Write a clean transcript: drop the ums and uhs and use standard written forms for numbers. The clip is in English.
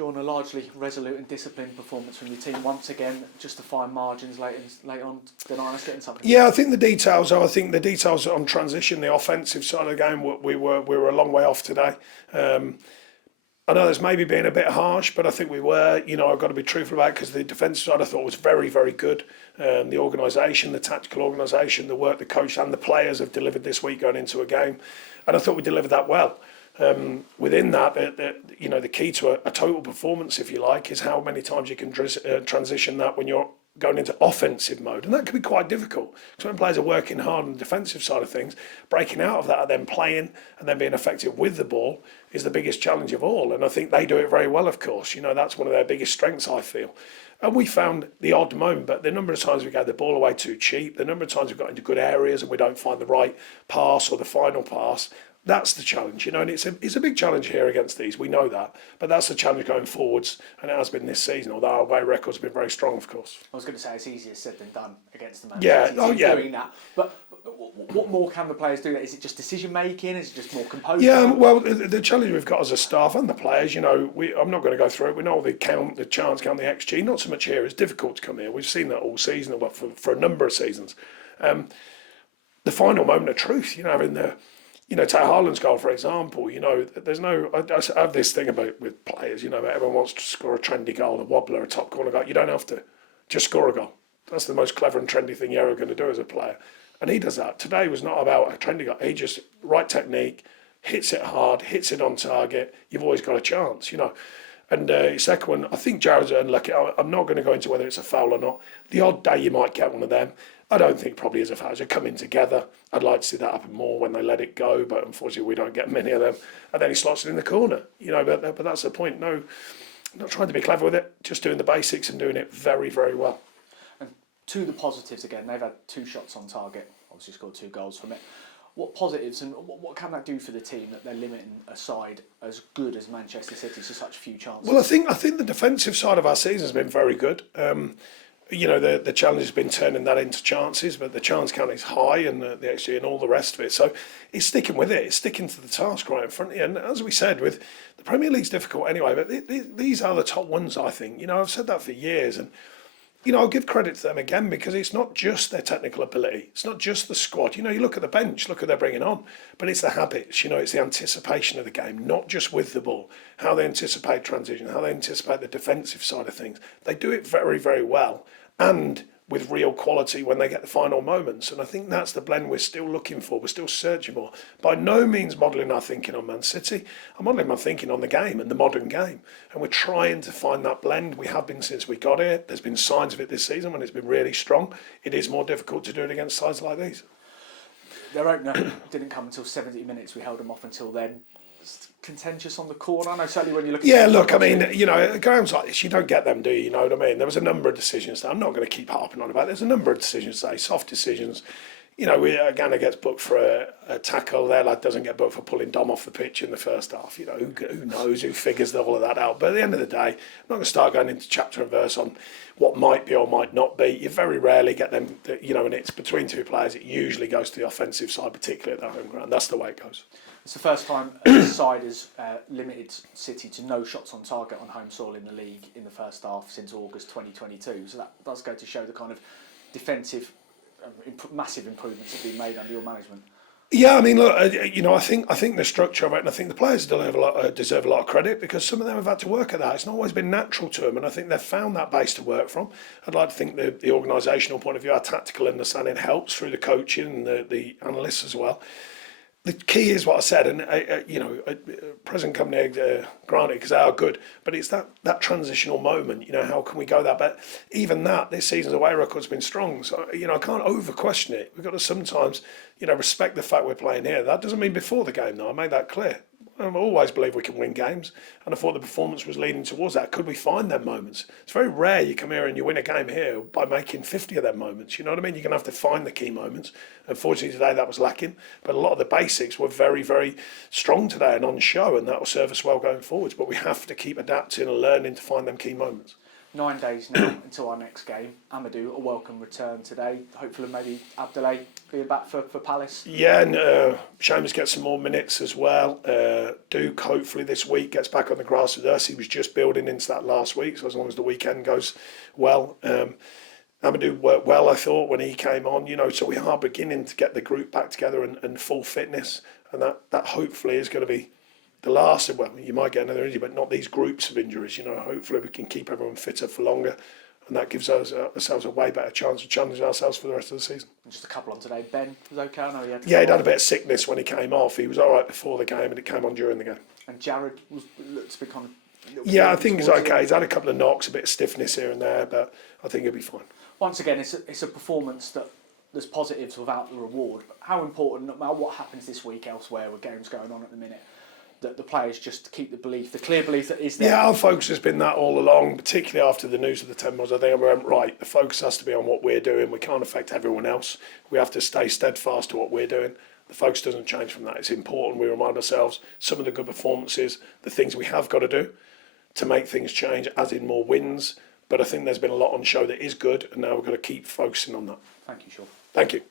Sean, a largely resolute and disciplined performance from your team once again, justifying margins late on, denying us getting something. Yeah, I think the details on transition, the offensive side of the game, we were a long way off today. I know that's maybe being a bit harsh, but I think we were. I've got to be truthful about it, because the defensive side I thought was very, very good. The organisation, the tactical organisation, the work the coach and the players have delivered this week going into a game, and I thought we delivered that well. Within that, the key to a total performance, if you like, is how many times you can transition that when you're going into offensive mode, and that can be quite difficult. Because when players are working hard on the defensive side of things, breaking out of that and then playing and then being effective with the ball is the biggest challenge of all. And I think they do it very well, of course. That's one of their biggest strengths, I feel. And we found the odd moment, but the number of times we gave the ball away too cheap, the number of times we've got into good areas and we don't find the right pass or the final pass, that's the challenge, and it's a big challenge here against these. We know that, but that's the challenge going forwards, and it has been this season. Although our away record's been very strong, of course. I was going to say it's easier said than done against the Man City doing that. But what more can the players do? Is it just decision making? Is it just more composure? Yeah, well, the challenge we've got as a staff and the players, I'm not going to go through it. We know the chance count, the XG. Not so much here. It's difficult to come here. We've seen that all season, for a number of seasons. The final moment of truth, having the. Take Haaland's goal, for example, there's no... I have this thing about with players, everyone wants to score a trendy goal, a wobbler, a top corner goal. You don't have to. Just score a goal. That's the most clever and trendy thing you're ever going to do as a player. And he does that. Today was not about a trendy goal. He just, right technique, hits it hard, hits it on target. You've always got a chance, And second one, I think Jared's unlucky. I'm not going to go into whether it's a foul or not. The odd day you might get one of them. I don't think probably is a foul. They're coming together. I'd like to see that happen more when they let it go, but unfortunately we don't get many of them. And then he slots it in the corner, but that's the point. No, not trying to be clever with it, just doing the basics and doing it very, very well. And to the positives again, they've had 2 shots on target, obviously scored 2 goals from it. What positives and what can that do for the team that they're limiting a side as good as Manchester City to such few chances? Well, I think the defensive side of our season has been very good. The challenge has been turning that into chances, but the chance count is high and the XG and all the rest of it. So it's sticking with it. It's sticking to the task right in front of you. And as we said, with the Premier League's difficult anyway, but these are the top ones, I think. I've said that for years. And, I'll give credit to them again, because it's not just their technical ability. It's not just the squad. You look at the bench, look who they're bringing on. But it's the habits, it's the anticipation of the game, not just with the ball. How they anticipate transition, how they anticipate the defensive side of things. They do it very, very well. And with real quality when they get the final moments. And I think that's the blend we're still looking for, we're still searching for. By no means modelling our thinking on Man City. I'm modelling my thinking on the game and the modern game. And we're trying to find that blend. We have been since we got here. There's been signs of it this season when it's been really strong. It is more difficult to do it against sides like these. Their opener didn't come until 70 minutes. We held them off until then. Contentious on the corner. I know certainly when you look at... Yeah, look, I mean, games like this, you don't get them, do you? You know what I mean? There was a number of decisions that I'm not going to keep harping on about. There's a number of decisions today, soft decisions. Ghana gets booked for a tackle. Their lad doesn't get booked for pulling Dom off the pitch in the first half. Who knows? Who figures all of that out? But at the end of the day, I'm not going to start going into chapter and verse on what might be or might not be. You very rarely get them, and it's between 2 players. It usually goes to the offensive side, particularly at their home ground. That's the way it goes. It's the first time a side has limited City to no shots on target on home soil in the league in the first half since August 2022. So that does go to show the kind of defensive, massive improvements have been made under your management. Yeah, I mean, look, I think the structure of it, and I think the players deserve a lot of credit, because some of them have had to work at that. It's not always been natural to them, and I think they've found that base to work from. I'd like to think the organisational point of view, our tactical understanding helps through the coaching and the analysts as well. The key is what I said, and present company granted, because they are good, but it's that transitional moment. How can we go that? But even that, this season's away record's been strong, so I can't over question it. We've got to sometimes respect the fact we're playing here. That doesn't mean before the game, though. I made that clear. I always believe we can win games, and I thought the performance was leading towards that. Could we find them moments? It's very rare you come here and you win a game here by making 50 of them moments. You know what I mean? You're going to have to find the key moments. Unfortunately, today that was lacking, but a lot of the basics were very, very strong today and on show, and that will serve us well going forwards. But we have to keep adapting and learning to find them key moments. 9 days now until our next game. Amadou, a welcome return today. Hopefully maybe Abdoulaye being back for Palace. Yeah, and Seamus gets some more minutes as well. Duke, hopefully this week, gets back on the grass with us. He was just building into that last week, so as long as the weekend goes well. Amadou worked well, I thought, when he came on, so we are beginning to get the group back together and full fitness, and that hopefully is going to be the last. Well, you might get another injury, but not these groups of injuries. Hopefully we can keep everyone fitter for longer, and that gives ourselves a way better chance of challenging ourselves for the rest of the season. Just a couple on today. Ben was okay. I know he had. Yeah, he'd had a bit of sickness when he came off. He was all right before the game, and it came on during the game. And Jared looked to be kind of. Yeah, I think he's okay. He's had a couple of knocks, a bit of stiffness here and there, but I think he'll be fine. Once again, it's a performance that there's positives without the reward. But how important, no matter what happens this week elsewhere with games going on at the minute, that the players just keep the clear belief that is there. Yeah, our focus has been that all along, particularly after the news of the 10 miles. I think we went, right, the focus has to be on what we're doing. We can't affect everyone else. We have to stay steadfast to what we're doing. The focus doesn't change from that. It's important we remind ourselves some of the good performances, the things we have got to do to make things change, as in more wins. But I think there's been a lot on show that is good, and now we've got to keep focusing on that. Thank you, Sean. Thank you.